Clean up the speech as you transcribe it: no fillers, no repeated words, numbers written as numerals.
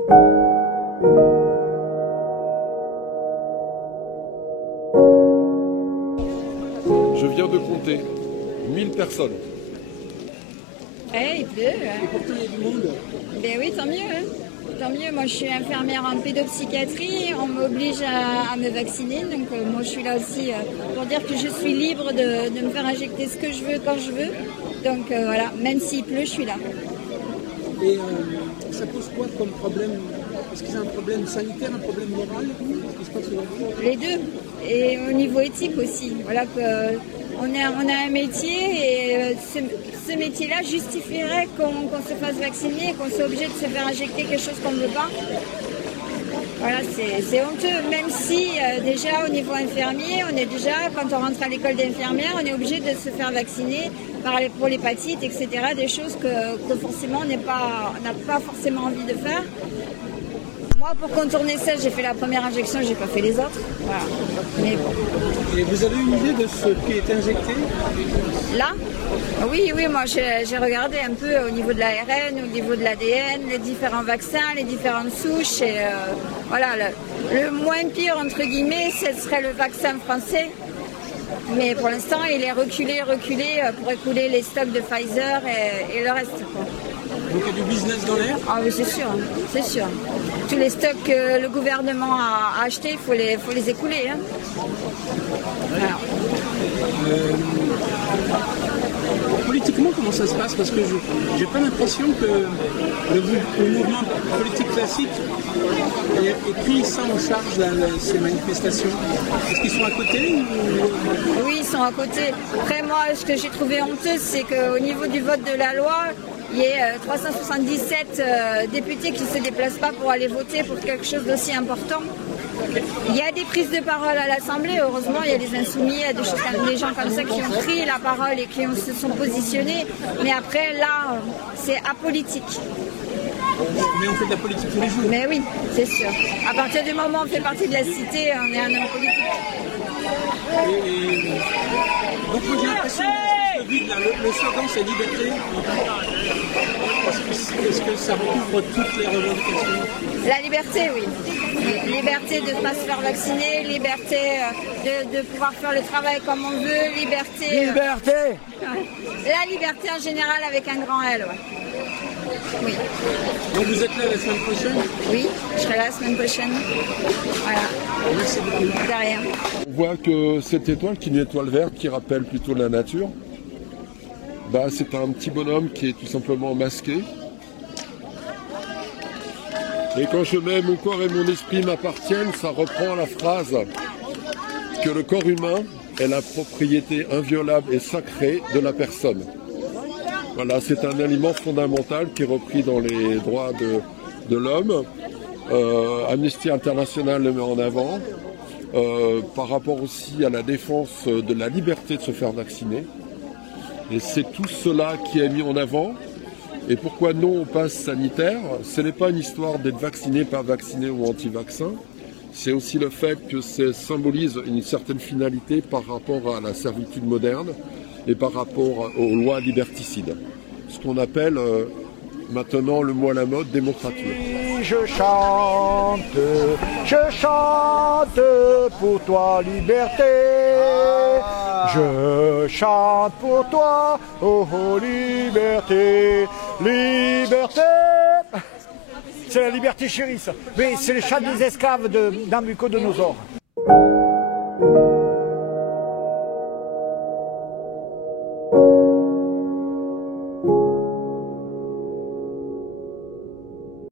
Je viens de compter 1000 personnes. Ouais, il pleut. Et pourtant, il y a du monde. Ben oui, tant mieux. Tant mieux. Moi, je suis infirmière en pédopsychiatrie. On m'oblige à me vacciner. Donc, moi, je suis là aussi pour dire que je suis libre de me faire injecter ce que je veux quand je veux. Donc, voilà, même s'il pleut, je suis là. Et ça pose quoi comme problème? Est-ce que c'est un problème sanitaire, un problème moral? Qu'est-ce qui se passe aujourd'hui? Les deux. Et au niveau éthique aussi. Voilà que on a un métier et ce métier-là justifierait qu'on se fasse vacciner et qu'on soit obligé de se faire injecter quelque chose qu'on ne veut pas. Voilà, c'est honteux. Même si déjà au niveau infirmier, on est déjà, quand on rentre à l'école d'infirmière, on est obligé de se faire vacciner pour l'hépatite, etc. Des choses que forcément on n'a pas forcément envie de faire. Moi, pour contourner ça, j'ai fait la première injection, j'ai pas fait les autres. Voilà. Mais bon. Et vous avez une idée de ce qui est injecté? Là? Oui, moi j'ai regardé un peu au niveau de l'ARN, au niveau de l'ADN, les différents vaccins, les différentes souches. Et voilà, le moins pire, entre guillemets, ce serait le vaccin français. Mais pour l'instant, il est reculé pour écouler les stocks de Pfizer et le reste, quoi. Donc il y a du business dans l'air? Ah oui, c'est sûr. Tous les stocks que le gouvernement a achetés, il faut les écouler. Hein. Voilà. Politiquement, comment ça se passe? Parce que j'ai pas l'impression que le mouvement politique classique ait pris ça en charge, ces manifestations. Est-ce qu'ils sont à côté ou... Oui, ils sont à côté. Après, moi, ce que j'ai trouvé honteux, c'est qu'au niveau du vote de la loi, il y a 377 députés qui ne se déplacent pas pour aller voter pour quelque chose d'aussi important. Il y a des prises de parole à l'Assemblée, heureusement, il y a des insoumis, il y a des gens comme ça qui ont pris la parole et qui se sont positionnés. Mais après, là, c'est apolitique. Mais on fait de la politique tous les jours. Mais oui, c'est sûr. À partir du moment où on fait partie de la cité, on est un homme politique. Donc moi j'ai l'impression que le slogan c'est liberté. Est-ce que ça recouvre toutes les revendications? La liberté, oui. Liberté de ne pas se faire vacciner, liberté de pouvoir faire le travail comme on veut, liberté... Liberté La liberté en général avec un grand L, ouais. Oui. Donc vous êtes là la semaine prochaine? Oui, je serai là la semaine prochaine. Voilà. Merci beaucoup. De rien. On voit que cette étoile, qui est une étoile verte, qui rappelle plutôt la nature, c'est un petit bonhomme qui est tout simplement masqué. Et quand je mets mon corps et mon esprit m'appartiennent, ça reprend la phrase que le corps humain est la propriété inviolable et sacrée de la personne. Voilà, c'est un aliment fondamental qui est repris dans les droits de l'homme. Amnesty International le met en avant, par rapport aussi à la défense de la liberté de se faire vacciner. Et c'est tout cela qui est mis en avant. Et pourquoi non au pass sanitaire? Ce n'est pas une histoire d'être vacciné, pas vacciné ou anti-vaccin. C'est aussi le fait que ça symbolise une certaine finalité par rapport à la servitude moderne et par rapport aux lois liberticides. Ce qu'on appelle maintenant le mot à la mode, démocrature. Je chante pour toi liberté. Je chante pour toi, oh, oh liberté, liberté. C'est la liberté chérie ça. Mais c'est le chant des esclaves d'Nabucodonosor.